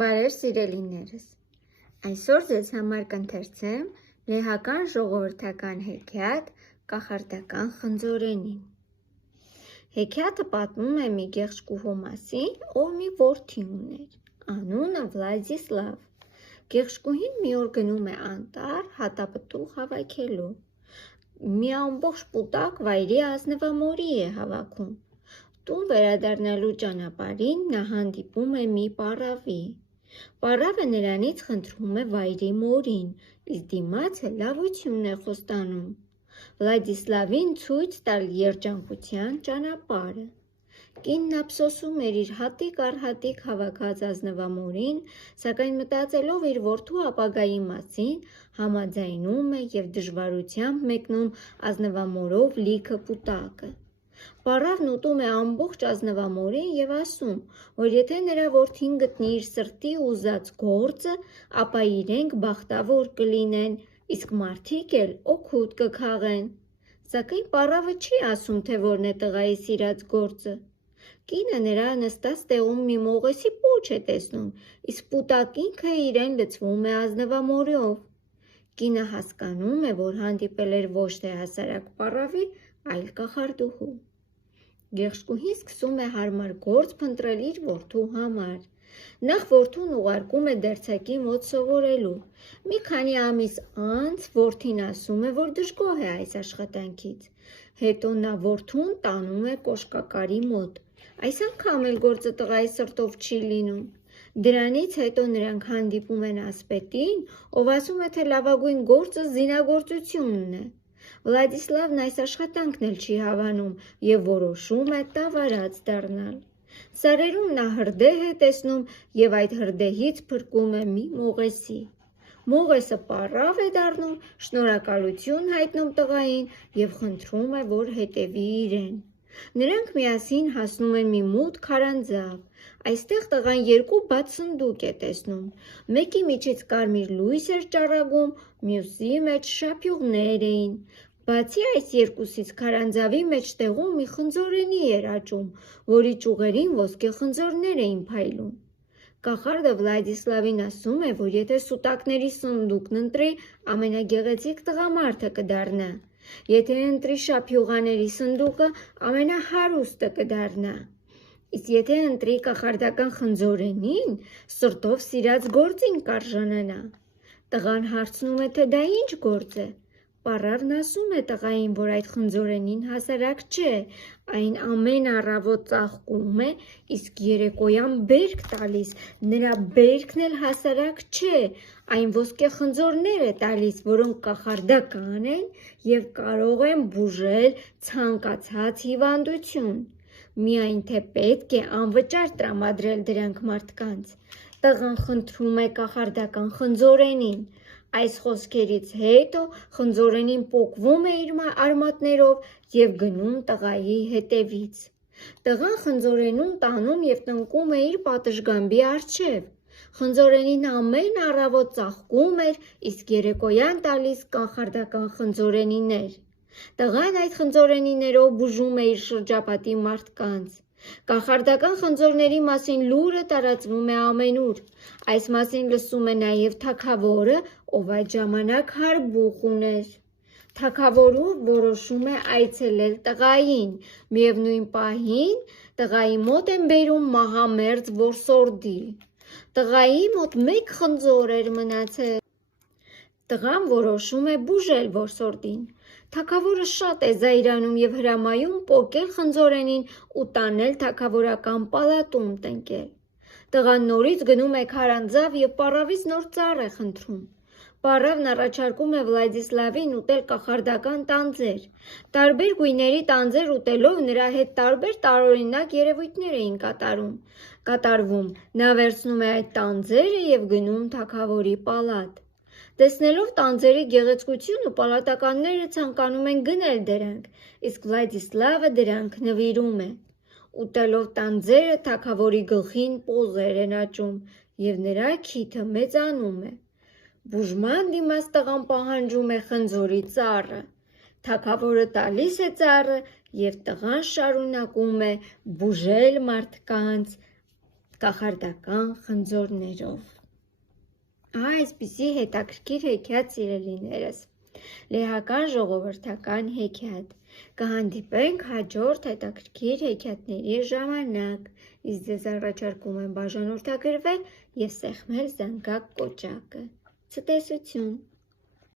Բարև սիրելիներս, այսօր ձեզ համար կընթերցեմ լեհական ժողովրդական հեքիաթ կախարդական խնձորենին։ Հեքիաթը պատմում է մի գեղեցկուհու մասին, ով մի որդի ուներ, անունը Վլադիսլավ։ Գեղեցկուհին մի օր գնում է անտառ հատապտուղ հավաքելու, մի ամբողջ պուտակ վայրի ազնվամորի է հավաքում։ Տուն վերադառնալու ճանապարհին նա հանդիպում է մի պառավի։ Պառավը նրանից խնդրում է վայրի մորին, իսկ դիմացը լավություն է խոստանում Վլադիսլավին ցույց տալ երջանկության ճանապարհը։ Կինն ափսոսում էր իր հատիկ առ հատիկ հավաքած ազնվամորին, սակայն մտածելով իր որդու ապագայի մասին, համաձայնում է և դժվարությամբ մեկնում ազնվամորով լիքը պուտակը։ Պառավն ուտում է ամբողջ ազնվամորին և ասում, որ եթե նրա որդին գտնի իր սրտի ուզած գործը, ապա իրենք բախտավոր կլինեն, իսկ մարդիկ էլ օգուտ կքաղեն։ Սակայն պառավը չի ասում, թե որն է տղայի սիրած գործը։ Կինը նրա նստած տեղում մի մողեսի պոչ է տեսնում, իսկ պուտակ ինքը իրեն լցվում է ազնվամորով։ Կինը հասկանում է, որ հանդիպել էր ոչ թե հասարակ պառավի, այլ կախարդուհու։ Գեղեցկուհին սկսում է հարմար գործ փնտրել իր որդու համար։ Նախ որդուն ուղարկում է դերձակի մոտ սովորելու։ Մի քանի ամիս անց որդին ասում է, որ դժգոհ է այս աշխատանքից։ Հետո նա որդուն տանում է կոշկակարի մոտ։ Այս անգամ էլ գործը տղայի սրտով չի լինում։ Դրանից հետո նրանք հանդիպում են ասպետին, ով ասում է, թե լավագույն գործը զինագործությունն է։ Վլադիսլավն այս աշխատանքն էլ չի հավանում և որոշում է տավարած դառնալ։ Սարերում նա հրդեհ է տեսնում և այդ հրդեհից փրկում է մի մողեսի։ Մողեսը պառավ է դառնում, շնորհակալություն հայտնում տղային և խնդրում է, որ հետևի իրեն։ Նրանք միասին հասնում են մի մութ քարանձավ։ Այստեղ տղան երկու բաց սնդուկ է տեսնում։ Մեկի միջից կարմիր լույս էր ճառագում, մյուսի մեջ շափյուղներ էին։ Բացի այս երկուսից քարանձավի մեջտեղում մի խնձորենի էր աճում, որի ճյուղերին ոսկե խնձորներ էին փայլում։ Կախարդը Վլադիսլավին ասում է, որ եթե սուտակների սնդուկն ընտրի, ամենագեղեցիկ տղամարդը կդառնա, եթե ընտրի շափյուղաների սնդուկը, ամենահարուստը կդառնա, իսկ եթե ընտրի կախարդական խնձորենին, սրտով սիրած գործին կարժանանա։ Տղան հարցնում է, թե դա ինչ գործ է։ Պառավն ասում է տղային, որ այդ խնձորենին հասարակ չէ, այն ամեն առավոտ ծաղկում է, իսկ երեկոյան բերք տալիս, նրա բերքն էլ հասարակ չէ, այն ոսկե խնձորներ է տալիս, որոնք կախարդական են և կարող են բուժել ցանկացած հիվանդություն, միայն թե պետք է անվճար տրամադրել դրանք մարդկանց։ Տղան խնդրում է կախարդական խնձորենին։ Այս խոսքերից հետո խնձորենին պոկվում է իր արմատներով և գնում տղայի հետևից։ Տղան խնձորենուն տանում և տնկում է իր պատշգամբի առջև։ Խնձորենին ամեն առավոտ ծաղկում էր, իսկ երեկոյան տալիս կախարդական խնձորենիներ։ Տղան այդ խնձորենիներով բուժում է իր շրջապատի մարդկանց։ Կախարդական խնձորների մասին լուրը տարածվում է ամենուր։ Այս մասին լսում է նաև թագավորը, ով այդ ժամանակ հարբուխ ուներ։ Թագավորը որոշում է այցելել տղային։ Միևնույն պահին տղայի մոտ են բերում մահամերձ որսորդի։ Տղայի մոտ մեկ խնձոր էր մնացել։ Տղան որոշում է բուժել որսորդին։ Թագավորը շատ է զայրանում և հրամայում պոկել խնձորենին ու տանել թագավորական պալատում տնկել։ Տղան նորից գնում է քարանձավ և պառավից նոր ծառ է խնդրում։ Պառավն առաջարկում է Վլադիսլավին ուտել կախարդական տանձեր։ Տարբեր գույների տանձեր ուտելով նրա հետ տարբեր տարօրինակ երևույթներ էին կատարվում։ Նա վերցնում է այդ տանձերը և գնում թագավորի պալատ։ Տեսնելով տանձերի գեղեցկությունը, պալատականները ցանկանում են գնել դրանք, իսկ Վլադիսլավը դրանք նվիրում է։ Ուտելով տանձերը թագավորի գլխին պոզեր են աճում, և նրա քիթը մեծանում է։ Բուժման դիմաց տղան պահանջում է խնձորի ծառը։ Թագավորը տալիս է ծառը, և տղան շարունակում է բուժել մարդկանց կախարդական խնձորներով։ Այսպիսի հետաքրքիր հեքիաթ, սիրելիներս, լեհական ժողովրդական հեքիաթ։ Կհանդիպենք հաջորդ հետաքրքիր հեքիաթների ժամանակ, իսկ ձեզ առաջարկում եմ բաժանորդագրվել և սեղմել զանգակ կոճակը։ Ցտեսություն։